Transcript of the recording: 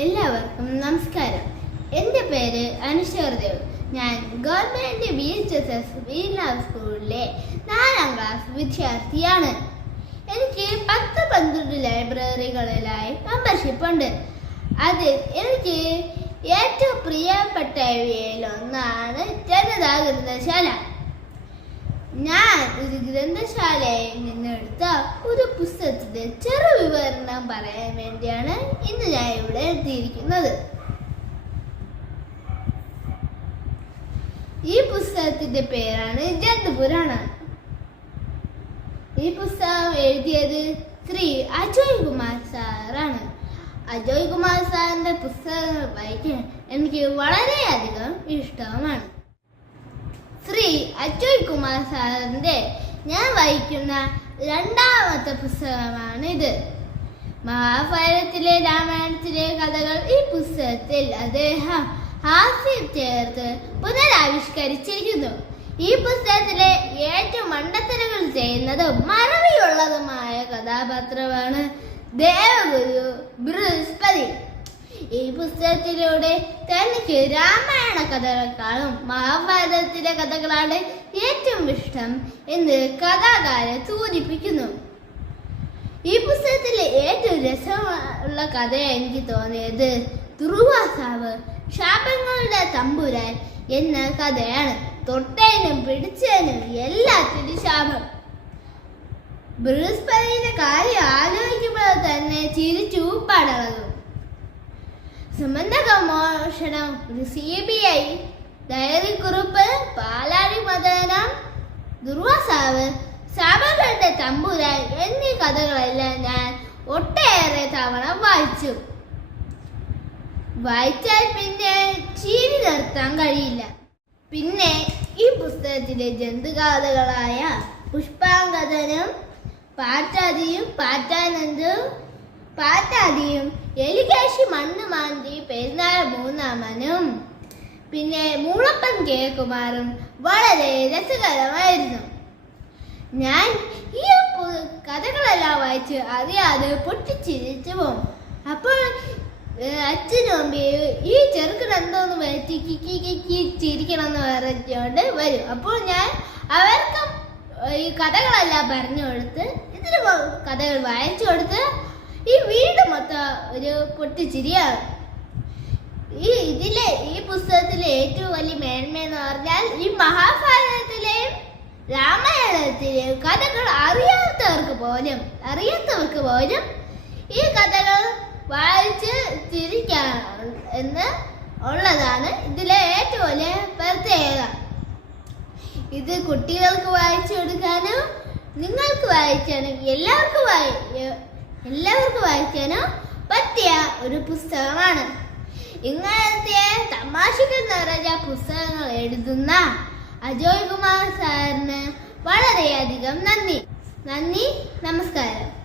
എല്ലാവർക്കും നമസ്കാരം. എന്റെ പേര് അനുശ്വർദേവ് ഞാൻ government B H S S വീലാവ് സ്കൂളിലെ നാലാം ക്ലാസ് വിദ്യാർത്ഥിയാണ്. എനിക്ക് പത്ത് പന്ത്രണ്ട് ലൈബ്രറികളിലായി മെമ്പർഷിപ്പ് ഉണ്ട്. അതിൽ എനിക്ക് ഏറ്റവും പ്രിയപ്പെട്ടവയിലൊന്നാണ് ജനതാ ഗ്രന്ഥശാല ഞാൻ ഒരു ഗ്രന്ഥശാലയിൽ നിന്നെടുത്ത ഒരു പുസ്തകത്തിന്റെ ചെറു വിവരണം പറയാൻ വേണ്ടിയാണ് ഇന്ന് ഞാൻ ഇവിടെ എത്തിയിരിക്കുന്നത്. ഈ പുസ്തകത്തിന്റെ പേരാണ് ജന്തുപുരാണം. ഈ പുസ്തകം എഴുതിയത് ശ്രീ അജോയ് കുമാർ സാറാണ്. അജോയ് കുമാർ സാറിന്റെ പുസ്തകങ്ങൾ വായിക്കാൻ എനിക്ക് വളരെയധികം ഇഷ്ടമാണ്. ശ്രീ അജോയ് കുമാർ സാറിന്റെ ഞാൻ വായിക്കുന്ന രണ്ടാമത്തെ പുസ്തകമാണ് ഇത്. മഹാഭാരതത്തിലെ രാമായണത്തിലെ കഥകൾ ഈ പുസ്തകത്തിൽ അദ്ദേഹം ഹാസ്യം ചേർത്ത് പുനരാവിഷ്കരിച്ചിരിക്കുന്നു. ഈ പുസ്തകത്തിലെ ഏറ്റവും മണ്ടത്തരങ്ങൾ ചെയ്യുന്നതും മറവിയുള്ളതുമായ കഥാപാത്രമാണ് ദേവഗുരു ബൃഹസ്പതി. ഈ പുസ്തകത്തിലൂടെ തനിക്ക് രാമായണ കഥകളെക്കാളും മഹാഭാരതത്തിലെ കഥകളാണ് ഏറ്റവും ഇഷ്ടം എന്ന് കഥാകാരൻ സൂചിപ്പിക്കുന്നു. ഈ പുസ്തകത്തിലെ ഏറ്റവും രസമുള്ള കഥയാണ് എനിക്ക് തോന്നിയത് ദുർവാസാവ് ശാപങ്ങളുടെ തമ്പുരാൻ എന്ന കഥയാണ്. തൊട്ടേനും പിടിച്ചതിനും എല്ലാത്തിനും ശാപം. ബൃഹസ്പതിയുടെ കാര്യം ആലോചിക്കുമ്പോൾ തന്നെ ചിരിച്ചു ചിരിച്ചൂപ്പാടളകും സുമന്തക മോഷണം സി ബി ഐ ഡയറി കുറിപ്പ് പാലാരി മദനം ദുർവാസാവ് സാബകളുടെ തമ്പുരാൻ എന്നീ കഥകളെല്ലാം ഞാൻ ഒട്ടേറെ തവണ വായിച്ചു. വായിച്ചാൽ പിന്നെ ചീരി നിർത്താൻ കഴിയില്ല. പിന്നെ ഈ പുസ്തകത്തിലെ ജന്തുകഥകളായ പുഷ്പാങ്കഥനും പാറ്റാതിയും പാറ്റാനന്ദും പാറ്റാതിയും എലികേശി മണ്ണ് മാന്തി പെരുന്നാൾ മൂന്നാമനും. പിന്നെ മൂളപ്പൻ കെ കുമാറും വളരെ രസകരമായിരുന്നു. ഞാൻ ഈ കഥകളെല്ലാം വായിച്ച് അറിയാതെ പൊട്ടിച്ചിരിച്ചു പോകും അപ്പോൾ അച്ഛനും അമ്മയും ഈ ചെറുക്കൻ എന്തോന്ന് ചിരിക്കണം എന്ന് പറഞ്ഞുകൊണ്ട് വരും. അപ്പോൾ ഞാൻ അവർക്കും ഈ കഥകളെല്ലാം പറഞ്ഞു കൊടുത്ത് ഇതിന് കഥകൾ വായിച്ചു കൊടുത്ത് ഈ വീട് മൊത്തം ഒരു പൊട്ടിച്ചിരിയാണ് ഈ ഇതിലെ ഈ പുസ്തകത്തിലെ ഏറ്റവും വലിയ മേന്മ എന്ന് പറഞ്ഞാൽ ഈ മഹാഭാരതത്തിലെയും രാമായണത്തിലെയും കഥകൾ അറിയാത്തവർക്ക് പോലും അറിയാത്തവർക്ക് പോലും ഈ കഥകൾ വായിച്ച് തിരിക്കാം എന്ന് ഉള്ളതാണ് ഇതിലെ ഏറ്റവും വലിയ പ്രത്യേകത. ഇത് കുട്ടികൾക്ക് വായിച്ചു കൊടുക്കാനും നിങ്ങൾക്ക് വായിക്കാനും എല്ലാവർക്കും വായി എല്ലാവർക്കും വായിക്കാനും പറ്റിയ ഒരു പുസ്തകമാണ്. ഇങ്ങനത്തെ തമാശകൾ നിറഞ്ഞ പുസ്തകങ്ങൾ എഴുതുന്ന അജോയ് കുമാർ സാറിന് വളരെയധികം നന്ദി. നന്ദി നമസ്കാരം.